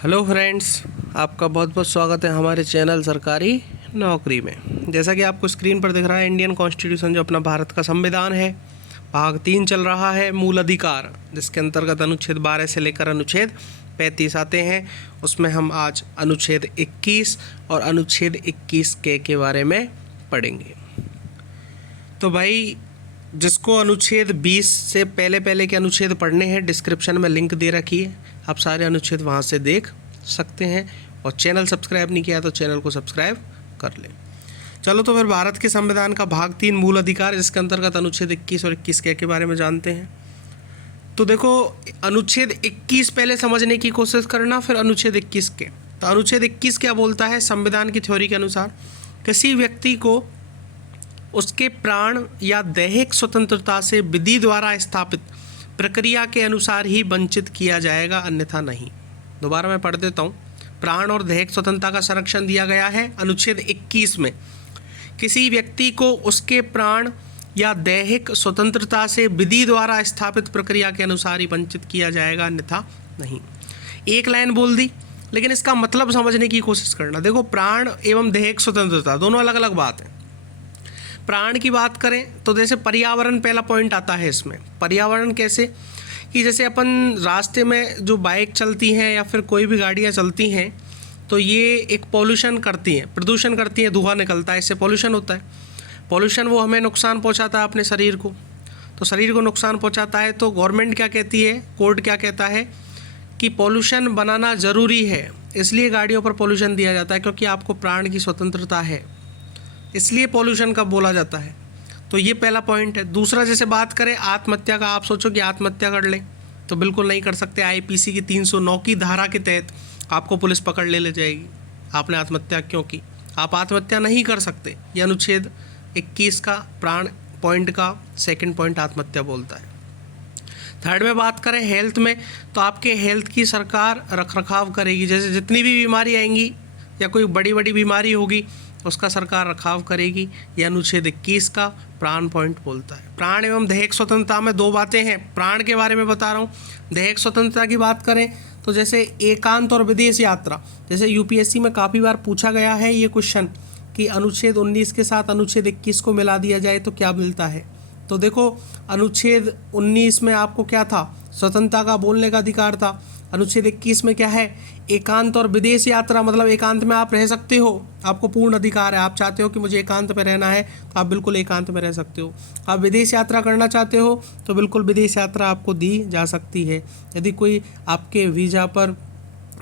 Hello friends, आपका बहुत बहुत स्वागत है हमारे चैनल सरकारी नौकरी में। जैसा कि आपको स्क्रीन पर दिख रहा है, इंडियन कॉन्स्टिट्यूशन जो अपना भारत का संविधान है, भाग 3 चल रहा है, मूल अधिकार, जिसके अंतर्गत अनुच्छेद 12 से लेकर अनुच्छेद 35 आते हैं। उसमें हम आज अनुच्छेद 21 और अनुच्छेद 21 के बारे में पढ़ेंगे। तो भाई, जिसको अनुच्छेद 20 से पहले के अनुच्छेद पढ़ने हैं, डिस्क्रिप्शन में लिंक दे रखी है, आप सारे अनुच्छेद वहाँ से देख सकते हैं। और चैनल सब्सक्राइब नहीं किया तो चैनल को सब्सक्राइब कर लें। चलो तो फिर भारत के संविधान का भाग 3 मूल अधिकार, जिसके अंतर्गत अनुच्छेद 21 और 21 के बारे में जानते हैं। तो देखो, अनुच्छेद 21 पहले समझने की कोशिश करना, फिर अनुच्छेद 21 के। तो अनुच्छेद 21 क्या बोलता है? संविधान की थ्योरी के अनुसार किसी व्यक्ति को उसके प्राण या दैहिक स्वतंत्रता से विधि द्वारा स्थापित प्रक्रिया के अनुसार ही वंचित किया जाएगा, अन्यथा नहीं। दोबारा मैं पढ़ देता हूँ। प्राण और दैहिक स्वतंत्रता का संरक्षण दिया गया है अनुच्छेद 21 में। किसी व्यक्ति को उसके प्राण या दैहिक स्वतंत्रता से विधि द्वारा स्थापित प्रक्रिया के अनुसार ही वंचित किया जाएगा, अन्यथा नहीं। एक लाइन बोल दी, लेकिन इसका मतलब समझने की कोशिश करना। देखो, प्राण एवं दैहिक स्वतंत्रता दोनों अलग अलग बात है। प्राण की बात करें तो जैसे पर्यावरण पहला पॉइंट आता है इसमें। पर्यावरण कैसे कि जैसे अपन रास्ते में जो बाइक चलती हैं या फिर कोई भी गाड़ियाँ चलती हैं, तो ये एक पॉल्यूशन करती हैं, प्रदूषण करती हैं, धुआं निकलता है, इससे पॉल्यूशन होता है। पॉल्यूशन वो हमें नुकसान पहुंचाता है अपने शरीर को, तो शरीर को नुकसान पहुंचाता है। तो गवर्नमेंट क्या कहती है, कोर्ट क्या कहता है कि पॉल्यूशन बनाना ज़रूरी है, इसलिए गाड़ियों पर पॉल्यूशन दिया जाता है, क्योंकि आपको प्राण की स्वतंत्रता है, इसलिए पॉल्यूशन का बोला जाता है। तो ये पहला पॉइंट है। दूसरा, जैसे बात करें आत्महत्या का, आप सोचो कि आत्महत्या कर लें तो बिल्कुल नहीं कर सकते। आईपीसी की 309 की धारा के तहत आपको पुलिस पकड़ ले जाएगी, आपने आत्महत्या क्यों की। आप आत्महत्या नहीं कर सकते। यह अनुच्छेद 21 का प्राण पॉइंट का सेकंड पॉइंट आत्महत्या बोलता है। थर्ड में बात करें हेल्थ में, तो आपके हेल्थ की सरकार रख रखाव करेगी। जैसे जितनी भी बीमारी आएंगी या कोई बड़ी बड़ी बीमारी होगी, उसका सरकार रखाव करेगी। यह अनुच्छेद 21 का प्राण पॉइंट बोलता है। प्राण एवं दैहिक स्वतंत्रता में दो बातें हैं। प्राण के बारे में बता रहा हूँ। दैहिक स्वतंत्रता की बात करें तो जैसे एकांत और विदेश यात्रा, जैसे यूपीएससी में काफ़ी बार पूछा गया है ये क्वेश्चन कि अनुच्छेद 19 के साथ अनुच्छेद 21 को मिला दिया जाए तो क्या मिलता है। तो देखो, अनुच्छेद 19 में आपको क्या था, स्वतंत्रता का बोलने का अधिकार था। अनुच्छेद 21 में क्या है, एकांत और विदेश यात्रा, मतलब एकांत में आप रह सकते हो, आपको पूर्ण अधिकार है। आप चाहते हो कि मुझे एकांत में रहना है तो आप बिल्कुल एकांत में रह सकते हो। आप विदेश यात्रा करना चाहते हो तो बिल्कुल विदेश यात्रा आपको दी जा सकती है। यदि कोई आपके वीज़ा पर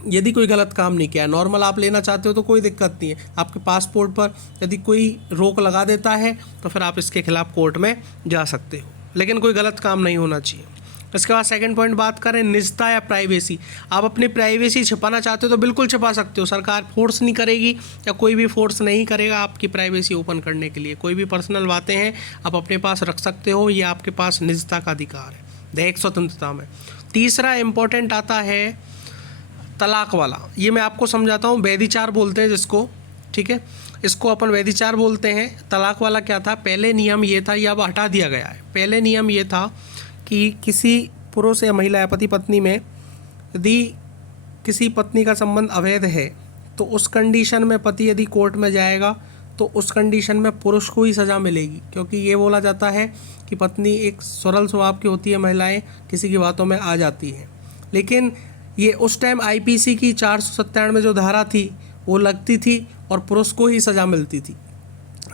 यदि कोई गलत काम नहीं किया, नॉर्मल आप लेना चाहते हो तो कोई दिक्कत नहीं है। आपके पासपोर्ट पर यदि कोई रोक लगा देता है तो फिर आप इसके खिलाफ कोर्ट में जा सकते हो, लेकिन कोई गलत काम नहीं होना चाहिए। इसके बाद सेकंड पॉइंट बात करें निजता या प्राइवेसी। आप अपनी प्राइवेसी छिपाना चाहते हो तो बिल्कुल छिपा सकते हो, सरकार फोर्स नहीं करेगी या कोई भी फोर्स नहीं करेगा आपकी प्राइवेसी ओपन करने के लिए। कोई भी पर्सनल बातें हैं आप अपने पास रख सकते हो, ये आपके पास निजता का अधिकार है दैहिक स्वतंत्रता में। तीसरा इंपॉर्टेंट आता है तलाक वाला। ये मैं आपको समझाता हूँ, वैधिचार बोलते हैं जिसको, ठीक है, इसको अपन वैधिचार बोलते हैं। तलाक वाला क्या था, पहले नियम ये था, ये अब हटा दिया गया है। पहले नियम ये था कि किसी पुरुष या महिला या पति पत्नी में यदि किसी पत्नी का संबंध अवैध है तो उस कंडीशन में पति यदि कोर्ट में जाएगा तो उस कंडीशन में पुरुष को ही सज़ा मिलेगी, क्योंकि ये बोला जाता है कि पत्नी एक सरल स्वभाव की होती है, महिलाएं किसी की बातों में आ जाती हैं। लेकिन ये उस टाइम आईपीसी की 497 में जो धारा थी वो लगती थी और पुरुष को ही सज़ा मिलती थी।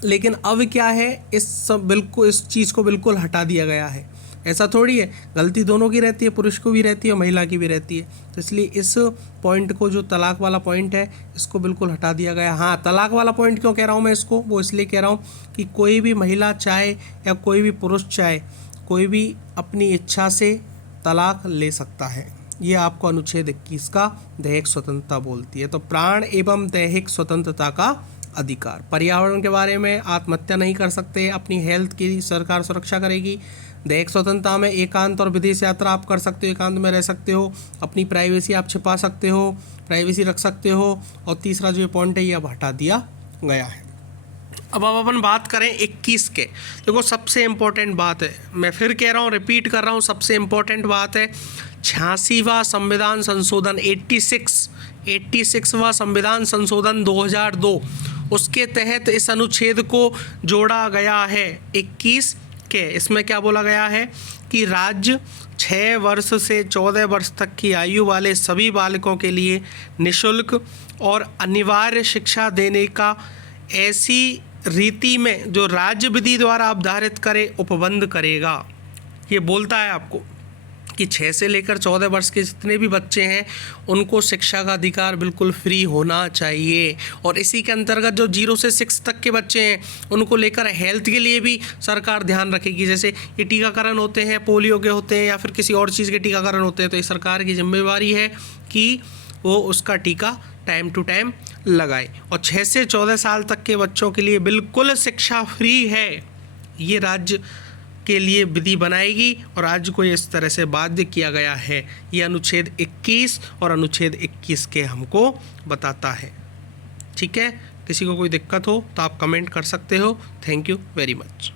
लेकिन अब क्या है, इस चीज़ को बिल्कुल हटा दिया गया है। ऐसा थोड़ी है, गलती दोनों की रहती है, पुरुष को भी रहती है और महिला की भी रहती है। तो इसलिए इस पॉइंट को, जो तलाक वाला पॉइंट है, इसको बिल्कुल हटा दिया गया। हाँ, तलाक वाला पॉइंट क्यों कह रहा हूँ मैं इसको, वो इसलिए कह रहा हूँ कि कोई भी महिला चाहे या कोई भी पुरुष चाहे, कोई भी अपनी इच्छा से तलाक ले सकता है। ये आपको अनुच्छेद 21 का दैहिक स्वतंत्रता बोलती है। तो प्राण एवं दैहिक स्वतंत्रता का अधिकार। पर्यावरण के बारे में, आत्महत्या नहीं कर सकते, अपनी हेल्थ की सरकार सुरक्षा करेगी। दैहिक स्वतंत्रता में एकांत और विदेश यात्रा आप कर सकते हो, एकांत में रह सकते हो, अपनी प्राइवेसी आप छिपा सकते हो, प्राइवेसी रख सकते हो। और तीसरा जो पॉइंट है ये अब हटा दिया गया है। अब अपन बात करें 21 के। देखो, सबसे इम्पोर्टेंट बात है, मैं फिर कह रहा हूँ, रिपीट कर रहा हूँ, सबसे इम्पोर्टेंट बात है 86वां संविधान संशोधन 86 86वां संविधान संशोधन 2002, उसके तहत इस अनुच्छेद को जोड़ा गया है 21 के। इसमें क्या बोला गया है कि राज्य 6 वर्ष से 14 वर्ष तक की आयु वाले सभी बालकों के लिए निःशुल्क और अनिवार्य शिक्षा देने का ऐसी रीति में जो राज्य विधि द्वारा अवधारित करे उपबंध करेगा। ये बोलता है आपको कि 6 से लेकर 14 वर्ष के जितने भी बच्चे हैं उनको शिक्षा का अधिकार बिल्कुल फ्री होना चाहिए। और इसी के अंतर्गत जो 0 से 6 तक के बच्चे हैं उनको लेकर हेल्थ के लिए भी सरकार ध्यान रखेगी। जैसे ये टीकाकरण होते हैं, पोलियो के होते हैं या फिर किसी और चीज़ के टीकाकरण होते हैं, तो ये सरकार की जिम्मेवारी है कि वो उसका टीका टाइम टू टाइम लगाए। और 6 से 14 साल तक के बच्चों के लिए बिल्कुल शिक्षा फ्री है, ये राज्य के लिए विधि बनाएगी और राज्य को इस तरह से बाध्य किया गया है। ये अनुच्छेद 21 और अनुच्छेद 21 के हमको बताता है। ठीक है, किसी को कोई दिक्कत हो तो आप कमेंट कर सकते हो। Thank you very much.